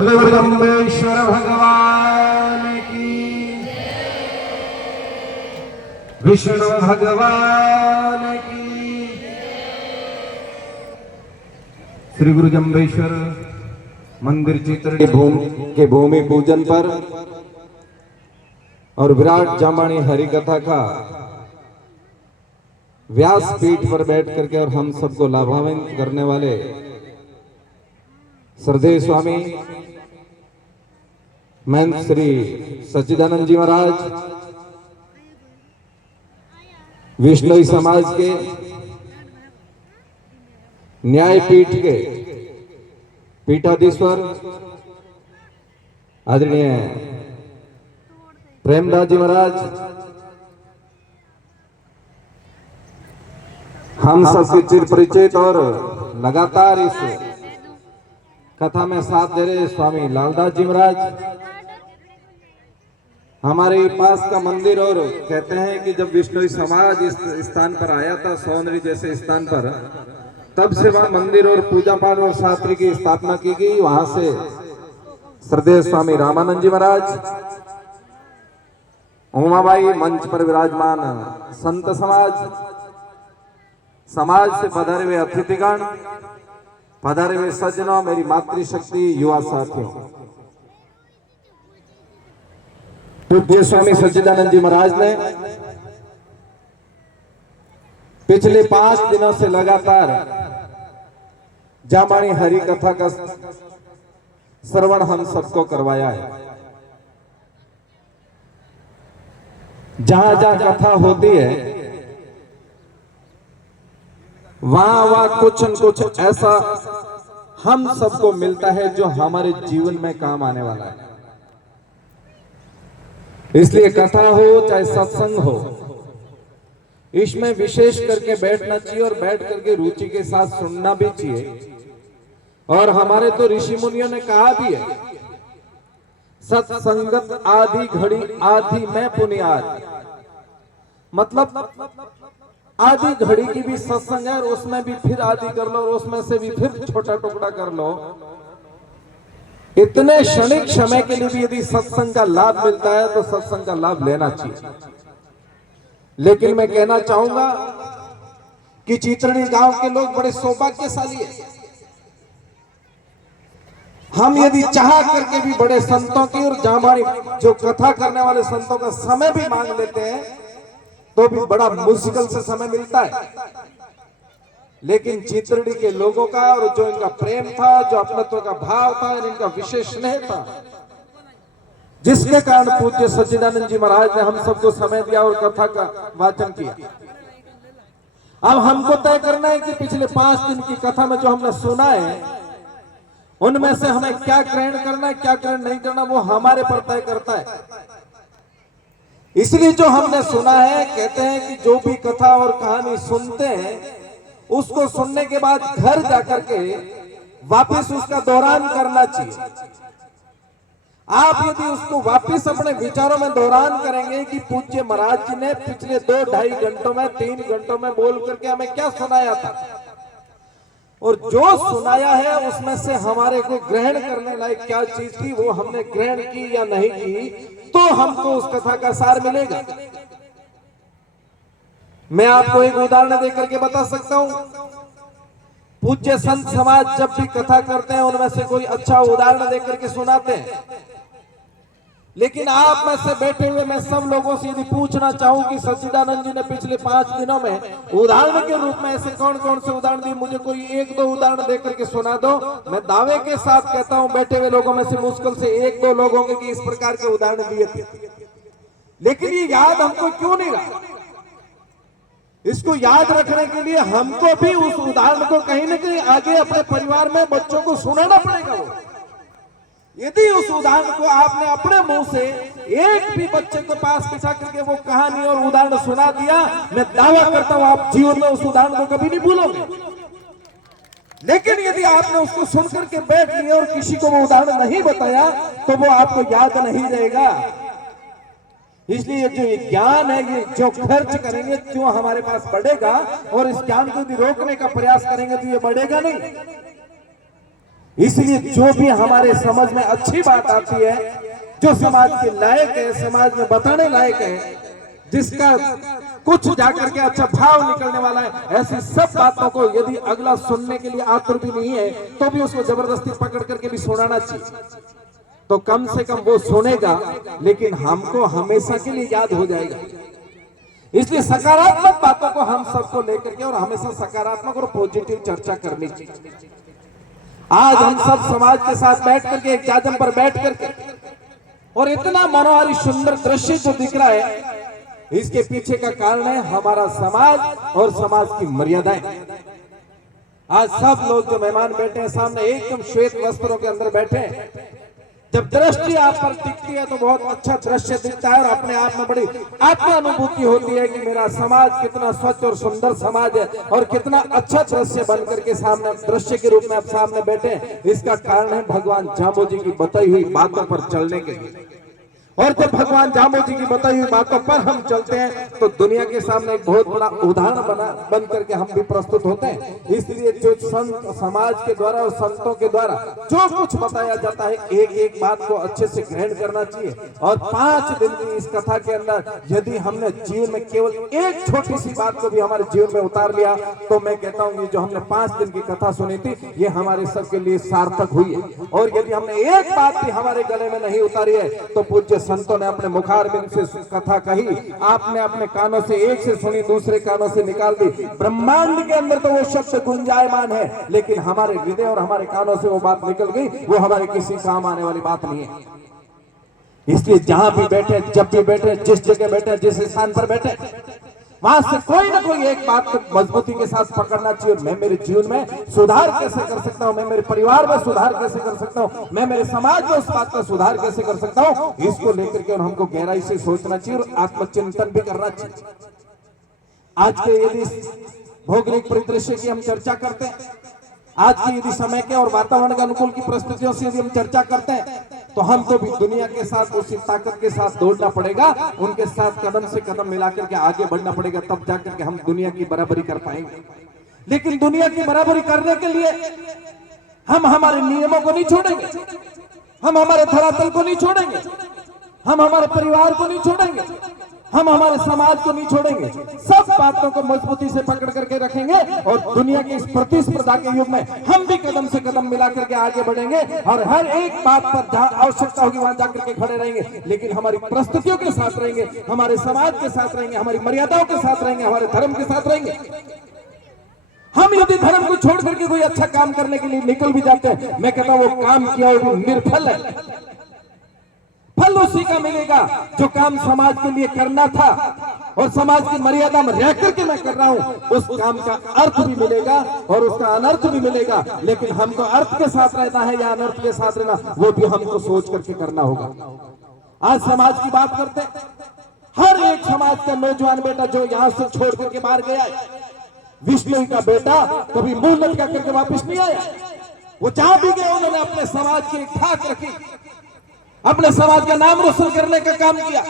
जगदम्बेश्वर भगवान की, विष्णु भगवान की। श्री गुरु जम्बेश्वर मंदिर चित्र के भूमि पूजन पर और विराट जामानी हरि कथा का व्यास पीठ पर बैठ करके और हम सबको लाभान्वित करने वाले श्रद्धेय स्वामी महंत श्री सच्चिदानंद जी महाराज, विष्णु समाज के न्यायपीठ के पीठाधीश्वर आदरणीय प्रेमदास जी महाराज, हम सबके चिर परिचित और लगातार इस कथा में साथ दे रहे स्वामी लालदास जी महाराज, हमारे पास का मंदिर। और कहते हैं कि जब विष्णु समाज इस स्थान पर आया था, सौंदर्य जैसे स्थान पर, तब से वहां मंदिर और पूजा पाठ और शास्त्र की स्थापना की गई। वहां से श्रद्धेय स्वामी रामानंद जी महाराज, उमाबाई मंच पर विराजमान संत समाज से पधारे हुए अतिथिगण, पधारे हुए सज्जनों, मेरी मातृशक्ति युवा साथियों, पूज्य स्वामी सच्चिदानंद जी महाराज ने पिछले 5 दिनों से लगातार जामानी हरि कथा का श्रवण हम सबको करवाया है। जहां जहां कथा होती है वहां कुछ न कुछ ऐसा हम सबको मिलता है जो हमारे जीवन में काम आने वाला है। इसलिए कथा हो चाहे सत्संग हो, इसमें विशेष करके बैठना चाहिए और बैठ करके रुचि के साथ सुनना भी चाहिए। और हमारे तो ऋषि मुनियों ने कहा भी है, सत्संगत आधी घड़ी आधी में पुनियाद, मतलब आधी घड़ी की भी सत्संग है और उसमें भी फिर आधी कर लो और उसमें से भी फिर छोटा टुकड़ा कर लो। इतने क्षणिक समय के लिए भी यदि सत्संग का लाभ मिलता है तो सत्संग का लाभ लेना चाहिए। लेकिन मैं कहना चाहूंगा कि चित्रणी गांव के लोग बड़े सौभाग्यशाली हैं। हम यदि चाह करके भी बड़े संतों की और जामानी जो कथा करने वाले संतों का समय भी मांग लेते हैं तो भी बड़ा मुश्किल से समय मिलता है। लेकिन चित्रड़ी के लोगों का और जो इनका प्रेम था, जो अपनत्व का भाव था, इनका विशेष स्नेह था, जिसके कारण पूज्य सच्चिदानंद जी महाराज ने हम सबको समय दिया और कथा का वाचन किया। अब हमको तय करना है कि पिछले 5 दिन की कथा में जो हमने सुना है उनमें से हमें क्या ग्रहण करना है, क्या ग्रहण नहीं करना, वो हमारे पर तय करता है। इसलिए जो हमने सुना है, कहते हैं कि जो भी कथा और कहानी सुनते हैं उसको सुनने के बाद घर जाकर के वापस उसका दोहरान करना चाहिए। आप यदि उसको वापस अपने विचारों में दोहरान करेंगे कि पूज्य महाराज जी ने पिछले 2-2.5 घंटों में 3 घंटों में बोल करके हमें क्या सुनाया था, और जो सुनाया है उसमें से हमारे को ग्रहण करने लायक क्या चीज थी, वो हमने ग्रहण की या नहीं की, तो हमको उस कथा का सार मिलेगा। मैं आपको एक उदाहरण देकर के बता सकता हूं। पूज्य संत समाज जब भी कथा करते हैं उनमें से कोई अच्छा उदाहरण देकर के सुनाते हैं। लेकिन आप में से बैठे हुए मैं सब लोगों से यदि पूछना चाहूं कि सच्चिदानंद जी ने पिछले 5 दिनों में उदाहरण के रूप में ऐसे कौन कौन से उदाहरण दिए, मुझे कोई 1-2 उदाहरण देकर के सुना दो। मैं दावे के साथ कहता हूं बैठे हुए लोगों में से मुश्किल से 1-2 लोग होंगे कि इस प्रकार के उदाहरण दिए थे। लेकिन ये याद हमको क्यों नहीं रहा? इसको याद रखने के लिए हमको भी उस उदाहरण को कहीं ना कहीं आगे अपने परिवार में बच्चों को सुनाना पड़ेगा। वो यदि उस उदाहरण को आपने अपने मुंह से एक भी बच्चे को पास बिठा करके वो कहानी और उदाहरण सुना दिया, मैं दावा करता हूं आप जीवन में उस उदाहरण को कभी नहीं भूलोगे। लेकिन यदि आपने उसको सुन करके बैठ लिया और किसी को वो उदाहरण नहीं बताया तो वो आपको याद नहीं रहेगा। इसलिए जो ये ज्ञान है, ये जो खर्च करेंगे क्यों हमारे पास बढ़ेगा, और इस ज्ञान को यदि रोकने का प्रयास करेंगे तो ये बढ़ेगा नहीं। इसलिए जो भी हमारे समझ में अच्छी बात आती है, जो समाज के लायक है, समाज में बताने लायक है, जिसका कुछ जाकर के अच्छा भाव निकलने वाला है, ऐसी सब बातों को यदि अगला सुनने के लिए आतुर भी नहीं है तो भी उसको जबरदस्ती पकड़ करके भी सुनाना चाहिए, तो कम से कम वो सुनेगा, लेकिन हमको हमेशा के लिए याद हो जाएगा। इसलिए सकारात्मक बातों को हम सबको लेकर के और हमेशा सकारात्मक और पॉजिटिव चर्चा करनी चाहिए। आज हम सब समाज के साथ बैठ करके एक जाजम पर बैठ करके और इतना मनोहारी सुंदर दृश्य जो दिख रहा है, इसके पीछे का कारण है हमारा समाज और समाज की मर्यादाएं। आज सब लोग जो मेहमान बैठे हैं सामने एकदम श्वेत वस्त्रों के अंदर बैठे हैं। जब दृष्टि आप पर टिकती है तो बहुत अच्छा दृश्य दिखता है और अपने आप में बड़ी आत्मा अनुभूति होती है कि मेरा समाज कितना स्वच्छ और सुंदर समाज है और कितना अच्छा दृश्य बनकर के सामने दृश्य के रूप में आप सामने बैठे हैं। इसका कारण है भगवान जामो जी की बताई हुई बातों पर चलने के लिए। और जब भगवान जामो जी की बताई हुई बातों पर हम चलते हैं तो दुनिया के सामने एक बहुत बड़ा उदाहरण बन करके हम भी प्रस्तुत होते हैं। इसलिए जो संत समाज के द्वारा और संतों के द्वारा जो कुछ बताया जाता है, एक एक बात को अच्छे से ग्रहण करना चाहिए। और 5 दिन की इस कथा के अंदर यदि हमने जीवन में केवल एक छोटी सी बात को भी हमारे जीवन में उतार लिया तो मैं कहता हूँ जो हमने 5 दिन की कथा सुनी थी ये हमारे सबके लिए सार्थक हुई है। और यदि हमने एक बात भी हमारे गले में नहीं उतारी है तो पूज्य संतों ने अपने मुखारबिंद से कथा कही, आपने अपने कानों से एक से सुनी दूसरे कानों से निकाल दी। ब्रह्मांड के अंदर तो वो शब्द गुंजायमान है, लेकिन हमारे हृदय और हमारे कानों से वो बात निकल गई, वो हमारे किसी काम आने वाली बात नहीं है। इसलिए जहां भी बैठे, जब भी बैठे, जिस जगह बैठे, जिस स्थान पर बैठे, वहां से कोई ना कोई एक बात को मजबूती के साथ पकड़ना चाहिए। मैं मेरे जीवन में सुधार कैसे कर सकता हूं, मैं मेरे परिवार में सुधार कैसे कर सकता हूं, मैं मेरे समाज में उस बात का सुधार कैसे कर सकता हूं, इसको लेकर के और हमको गहराई से सोचना चाहिए और आत्मचिंतन भी करना चाहिए। आज के यदि भौगोलिक परिदृश्य की हम चर्चा करते हैं, आज की यदि समय के और वातावरण के अनुकूल की परिस्थितियों से यदि हम चर्चा करते हैं तो हमको भी दुनिया के साथ उसी ताकत के साथ दौड़ना पड़ेगा, उनके साथ कदम से कदम मिलाकर के आगे बढ़ना पड़ेगा, तब जाकर के हम दुनिया की बराबरी कर पाएंगे। लेकिन दुनिया की बराबरी करने के लिए हम हमारे नियमों को नहीं छोड़ेंगे, हम हमारे धरातल को नहीं छोड़ेंगे, हम हमारे परिवार को नहीं छोड़ेंगे, हम हमारे समाज को नहीं छोड़ेंगे। सब बातों को मजबूती से पकड़ करके रखेंगे और दुनिया की इस प्रतिस्पर्धा के युग में हम भी कदम से कदम मिला करके आगे बढ़ेंगे और हर एक बात पर जहां आवश्यकता होगी वहां जाकर के खड़े रहेंगे, लेकिन हमारी परिस्थितियों के साथ रहेंगे, हमारे समाज के साथ रहेंगे, हमारी मर्यादाओं के साथ रहेंगे, हमारे धर्म के साथ रहेंगे। हम यदि धर्म को छोड़ करके कोई अच्छा काम करने के लिए निकल भी जाते हैं, मैं कहता हूं वो काम किया वो निर्फल है। फल उसी का मिलेगा जो काम समाज के लिए करना था और समाज की मर्यादा में रह करके मैं कर रहा हूं, उस काम का अर्थ भी मिलेगा और उसका अनर्थ भी मिलेगा। लेकिन हमको अर्थ के साथ रहना है या अनर्थ के साथ रहना, वो भी हमको सोच करके करना होगा। आज समाज की बात करते, हर एक समाज का नौजवान बेटा जो यहां से छोड़ करके बाहर गया है, विष्णु का बेटा कभी मुंह लटका करके वापिस नहीं आया। वो जहां भी गए उन्होंने अपने समाज की ठाक रखी, अपने समाज का नाम रोशन करने का काम किया।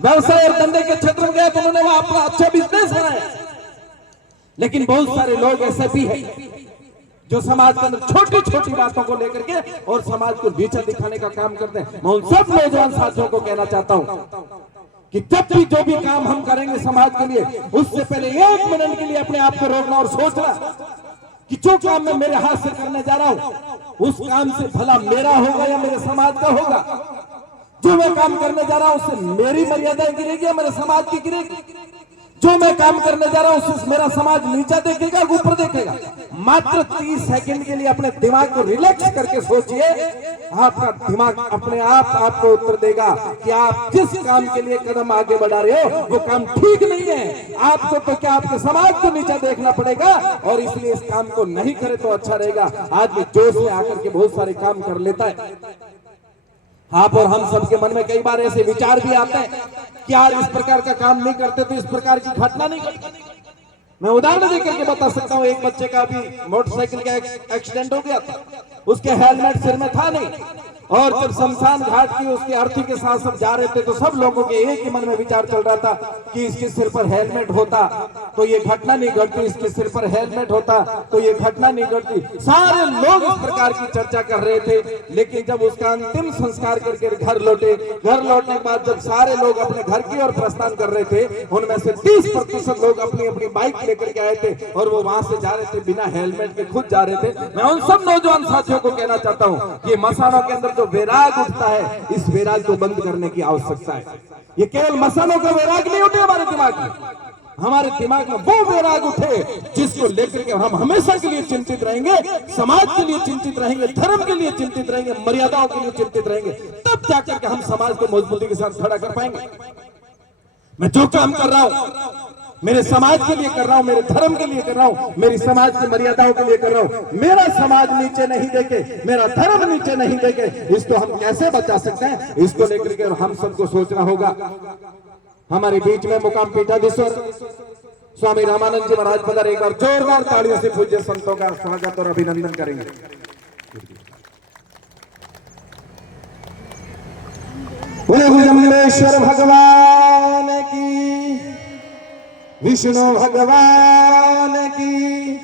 व्यवसाय और धंधे के क्षेत्र में गए तो उन्होंने वहां अपना अच्छा बिजनेस बनाया। लेकिन बहुत सारे लोग ऐसे भी हैं जो समाज के अंदर छोटी छोटी बातों को लेकर के और समाज को नीचा दिखाने का काम करते हैं। मैं उन सब नौजवान साथियों को कहना चाहता हूं कि जब भी जो भी काम हम करेंगे समाज के लिए, उससे पहले 1 मिनट के लिए अपने आप को रोकना और सोचना कि जो काम मैं मेरे हाथ से करने जा रहा हूं उस काम से भला मेरा होगा या मेरे समाज का होगा। जो मैं काम करने जा रहा हूं उससे मेरी मर्यादाएं गिरेगी या मेरे समाज की गिरेगी। जो मैं काम करने जा रहा हूं उससे मेरा समाज नीचा देखेगा ऊपर देखेगा। मात्र 30 सेकंड के लिए अपने दिमाग को रिलैक्स करके सोचिए, आपका दिमाग अपने आप आपको उत्तर देगा कि आप जिस काम के लिए कदम आगे बढ़ा रहे हो वो काम ठीक नहीं है। आपको तो क्या आपके समाज को नीचा देखना पड़ेगा और इसलिए इस काम को नहीं करे तो अच्छा रहेगा। आदमी जोश में आकर के बहुत सारे काम कर लेता है। आप और हम सबके मन में कई बार ऐसे विचार भी आते हैं कि यार इस प्रकार का काम नहीं करते तो इस प्रकार की घटना नहीं घटती। मैं उदाहरण देकर के बता सकता हूँ, एक बच्चे का अभी मोटरसाइकिल का एक्सीडेंट हो गया था, उसके हेलमेट सिर में था नहीं, और जब शमशान घाट की उसकी अर्थी के साथ सब जा रहे थे तो सब लोगों के एक ही मन में विचार चल रहा था कि इसके सिर पर हेलमेट होता तो ये घटना नहीं घटती, इसके सिर पर हेलमेट होता तो ये घटना नहीं घटती। सारे लोग इस प्रकार की चर्चा कर रहे थे। लेकिन जब उसका अंतिम संस्कार करके घर लौटे, घर लौटने के बाद जब सारे लोग अपने घर की ओर प्रस्थान कर रहे थे, उनमें से 30% लोग अपनी अपनी बाइक लेकर के आए थे और वो वहां से जा रहे थे बिना हेलमेट के, खुद जा रहे थे। मैं उन सब नौजवान साथियों को कहना चाहता हूं कि मसानों के अंदर जो वैराग उठता है, इस वैराग को बंद करने की आवश्यकता है। ये केवल मसानों का वैराग नहीं उठे हमारे दिमाग में, हमारे दिमाग में वो वैराग उठे जिसको लेकर के हम हमेशा के लिए चिंतित रहेंगे, समाज के लिए चिंतित रहेंगे, धर्म के लिए चिंतित रहेंगे, मर्यादाओं के लिए चिंतित रहेंगे। तब जाकर के हम समाज को मजबूती के साथ खड़ा कर पाएंगे। मैं जो काम कर रहा हूं मेरे समाज के लिए कर रहा हूं, मेरे धर्म के लिए कर रहा हूं, मेरी समाज की मर्यादाओं के लिए कर रहा हूं। मेरा समाज नीचे नहीं देखे, मेरा धर्म नीचे नहीं देखे, इसको हम कैसे बचा सकते हैं, इसको लेकर के हम सबको सोचना होगा। हमारे बीच में मुकाम पीठाधीश्वर स्वामी रामानंद जी महाराज पधार, एक बार जोरदार तालियों से पूज्य संतों का स्वागत और अभिनंदन करेंगे। बोले भुजंगेश्वर भगवान की, विष्णु भगवान की।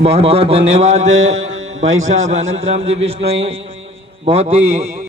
बहुत बहुत धन्यवाद भाई साहब अनंतराम जी बिश्नोई, बहुत ही